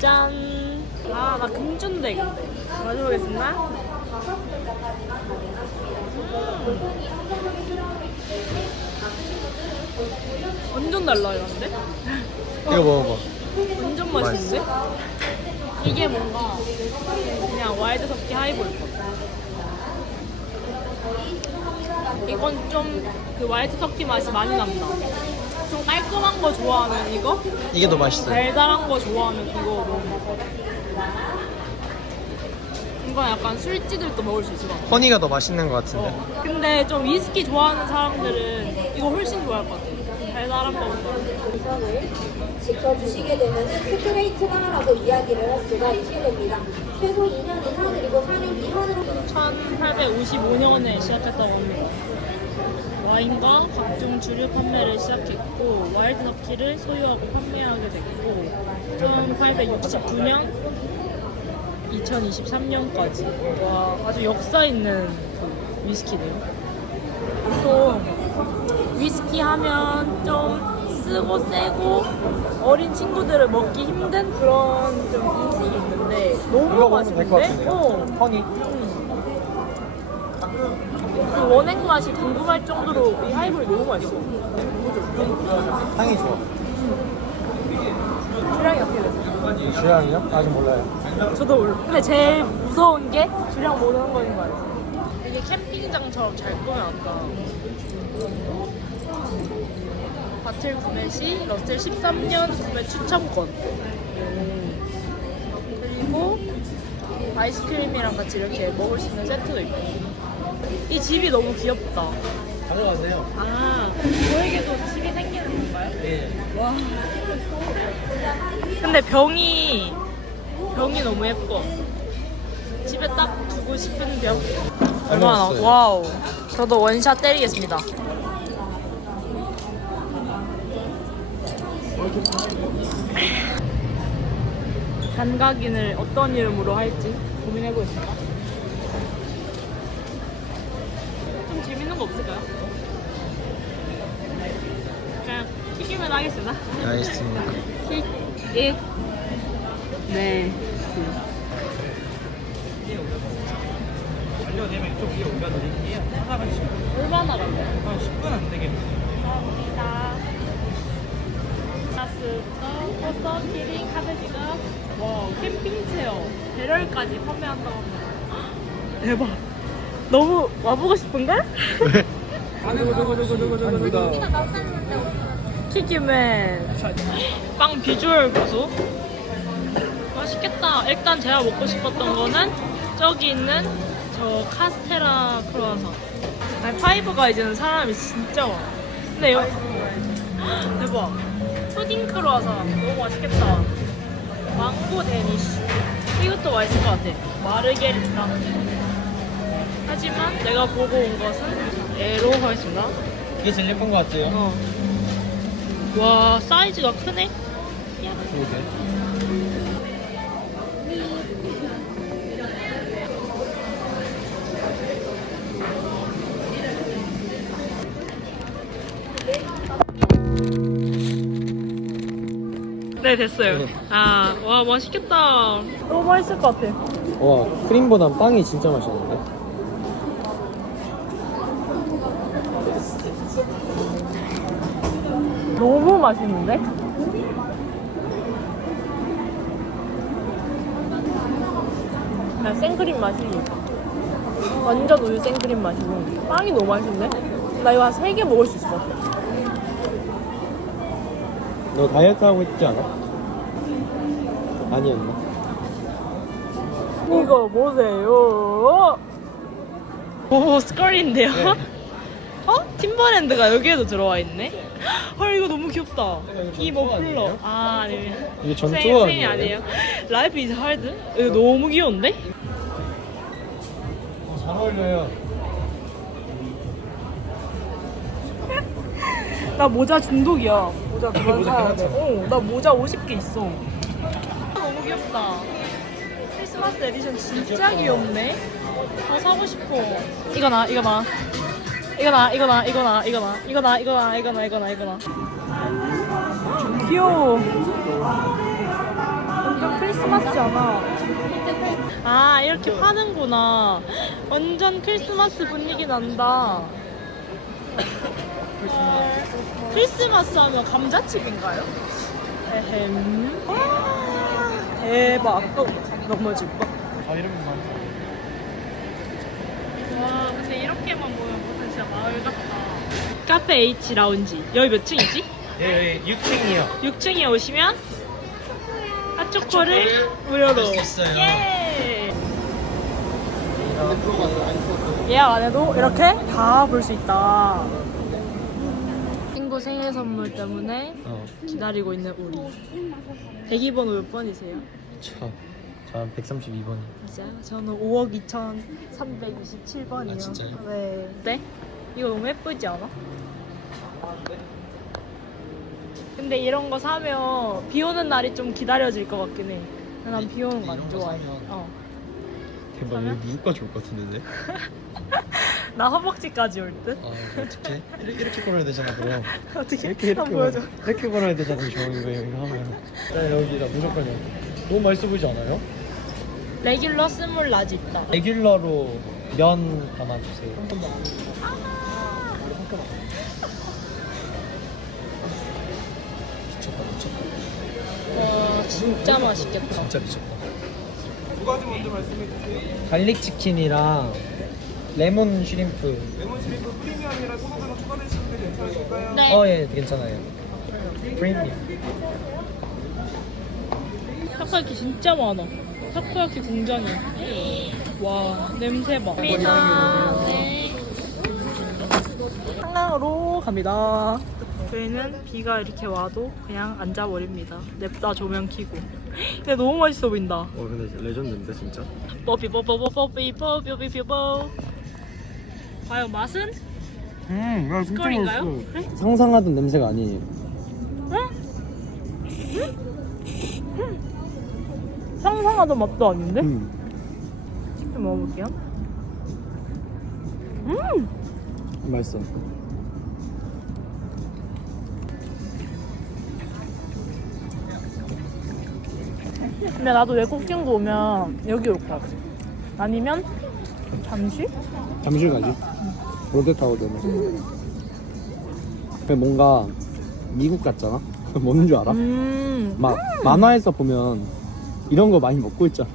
짠. 아, 나 금준대 근데. 마셔보겠습니다. 음. 완전 달라요, 근데? 이거 먹어봐. 완전 맛있는데? 이게 뭔가 그냥 와일드 섞기 하이볼 것 이건 좀 그 와일드 섞기 맛이 많이 난다. 좀 깔끔한 거 좋아하면 이거? 이게 더 맛있어요. 달달한 거 좋아하면 이거 너무 이건 약간 술찌들도 먹을 수 있을 것 같아. 허니가 더 맛있는 것 같은데. 어. 근데 좀 위스키 좋아하는 사람들은 이거 훨씬 좋아할 것 같아. 좀 달달한 거보다. 우선을 지켜주시게 되면 스트레이트다라고 이야기를 할 수가 있게 됩니다. 최소 2년 이상 그리고 4년 미만으로 1855년에 시작했다고 합니다. 와인과 각종 주류 판매를 시작했고 와일드 너키를 소유하고 판매하게 됐고 1869년 2023년까지 와 아주 역사 있는 그 위스키네요. 보통 위스키 하면 좀 쓰고 세고 어린 친구들을 먹기 힘든 그런 좀 인식이 있는데 너무 맛있는데? 어. 허니? 그 원액 맛이 궁금할 정도로 이 하이볼이 너무 맛있어. 향이 좋아. 주량이 어떻게 되세요? 주량이요? 아직 몰라요. 저도 몰라. 근데 제일 무서운 게 주량 모르는 거인 거 알죠? 이게 캠핑장처럼 잘 꾸며놨다. 바틀 구매 시 러셀 13년 구매 추첨권. 그리고 아이스크림이랑 같이 이렇게 먹을 수 있는 세트도 있고. 이 집이 너무 귀엽다. 가져가세요. 아, 저에게도 집이 생기는 건가요? 네. 와. 근데 병이 병이 너무 예뻐. 집에 딱 두고 싶은 병. 얼마나? 와우. 저도 원샷 때리겠습니다. 단각인을 어떤 이름으로 할지 고민해보고 있습니다. 좀 재밌는 거 없을까요? 그냥 튀기면 하겠습니다. 알겠습니다. 킥, 잇, 네. 완료되면 이쪽 위에 올려드릴게요. 생각하시면 얼마나 걸려요? 한 10분 안 되겠네요. 감사합니다. 버섯, 키링, 카드 지갑, 와 캠핑 체어, 배럴까지 판매한다고 합니다. 대박. 너무 와보고 싶은데? 키키맨. 빵 비주얼 보소. 맛있겠다. 일단 제가 먹고 싶었던 거는 저기 있는 저 카스테라 크로와상. 아니 파이브가이즈는 사람이 진짜 많아. 근데 여기 대박. 푸딩 크로와상 너무 맛있겠다. 망고 데니쉬. 이것도 맛있을 것 같아. 마르게리타. 하지만 내가 보고 온 것은 에로 하겠습니다. 이게 제일 예쁜 것 같아요. 어. 와 사이즈가 크네. 그러게. 네 됐어요. 네. 아와 맛있겠다. 너무 맛있을 것 같아. 와, 크림보단 빵이 진짜 맛있는데? 너무 맛있는데? 그냥 생크림 맛이 완전 우유 생크림 맛이고 빵이 너무 맛있네? 나 이거 한 3개 먹을 수 있을 것 같아 너 다이어트 하고 있지 않아? 아니었나? 이거 보세요 오 스컬인데요? 네. 어? 팀버랜드가 여기에도 들어와 있네? 헐 이거 너무 귀엽다 이 머플러? 아 아니에요 이게 전투 생- 생이 아니에요? 아니에요 라이프 이즈 하드? 이거 너무 귀여운데? 잘 어울려요. 나 모자 중독이야. 모자 그만 사야 돼. 어, 나 모자 50개 있어. 너무 귀엽다. 크리스마스 에디션 진짜 귀엽네. 다 사고 싶어. 이거 나, 이거 나. 이거 나, 이거 나, 이거 나, 이거 나, 이거 나, 이거 나, 이거 나, 이거 나, 이거 나. 귀여워. 완전 크리스마스잖아. 아 이렇게 파는구나. 완전 크리스마스 분위기 난다. 헐. 크리스마스 하면 감자칩인가요? 에헴. 와, 대박. 어, 넘어질 뻔. 아 이러면 막와 근데 이렇게만 보면 무슨 진짜 마을 같다. 카페 H 라운지. 여기 몇 층이지? 예, 예 6층이요. 6층에 오시면 핫초코를 무료로. 받을 수 있어요. 예. 예약 안 해도 이렇게 다 볼 수 있다. 친구 생일 선물 때문에 어. 기다리고 있는 우리. 대기번호 몇 번이세요? 저, 전 132번이. 진짜 저는 5억 2,327번이요. 아, 진짜요? 네. 네? 이거 너무 예쁘지 않아? 근데 이런 거 사면 비 오는 날이 좀 기다려질 것 같긴 해. 난 비 오는 거 안 이런 거 좋아해. 사면- 어. 대박, 사면? 여기 누구까지 올 것 같은데? 나 허벅지까지 올 듯? 아, 이거 어떻게? 이렇게, 이렇게 걸어야 되잖아, 그럼. 어떻게? 이렇게, 이렇게, 한번 보여줘. 걸어- 이렇게 걸어야 되잖아, 저 이거, 이거 하면. 나 여기다, 무조건 여기. 너무 맛있어 보이지 않아요? 레귤러 스몰 라지 있다. 레귤러로 면 담아주세요. 미쳤다, 미쳤다. 와 진짜 맛있겠다. 진짜 미쳤다. 두 가지 먼저 말씀해 주세요. 갈릭 치킨이랑 레몬 슈림프. 레몬 쉐이크 프리미엄이라 소금 하나 추가되시는데 괜찮으실까요? 네. 어, 예, 괜찮아요. 프리미엄. 타코야키 진짜 많아. 타코야키 공장이야. 와 냄새 봐. 갑니다. 네. 한강으로 갑니다. 저희는 비가 이렇게 와도 그냥 앉아버립니다. 냅다 조명 켜고. 근데 너무 맛있어 보인다. 어, 근데 레전드인데, 진짜? 뽀삐 뽀뽀 뽀삐 뽀삐 뽀삐 뽀. 과연 맛은? 음, 야, 스컬인가요? 그래? 상상하던 냄새가 아니에요. 상상하던 맛도 아닌데? 음. 좀 먹어볼게요. 음! 맛있어. 근데 나도 외국 친구 오면 여기 올것 같아. 아니면 잠시? 잠실 가지. 롯데타워 되면. 근데 뭔가 미국 같잖아? 뭔 줄 알아? 음. 막 만화에서 보면 이런 거 많이 먹고 있잖아.